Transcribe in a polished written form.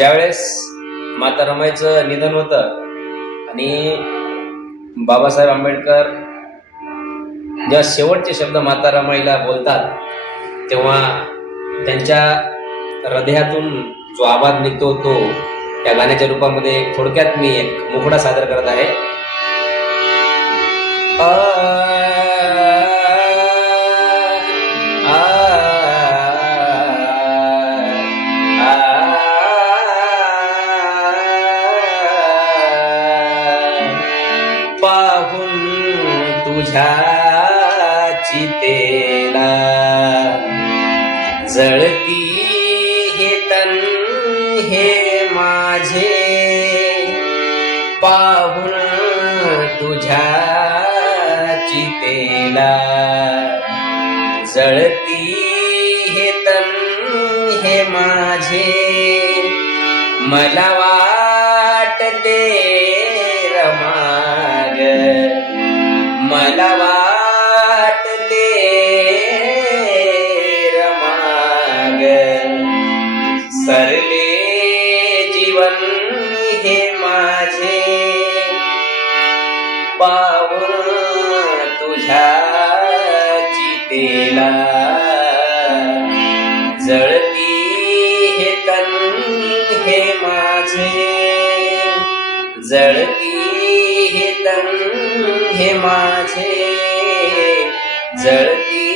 ज्यावेळेस माता रमाईचं निधन होतं आणि बाबासाहेब आंबेडकर जेव्हा शेवटचे शब्द माता रमाईला बोलतात तेव्हा त्यांच्या हृदयातून जो आवाज निघतो तो त्या गाण्याच्या रूपामध्ये थोडक्यात मी एक मुखडा सादर करत आहे. पाहून तुझ्या चितेला जळती हे तन हे माझे, पाहून तुझ्या चितेला जळती हे तन हे माझे, मला वाटते रमाग, मला वाटते रमाग, सरले जीवन हे माझे, पाहून तुझ्या चितेला जळती हे तन हे माझे, जळती हे तन हे माझे, जळती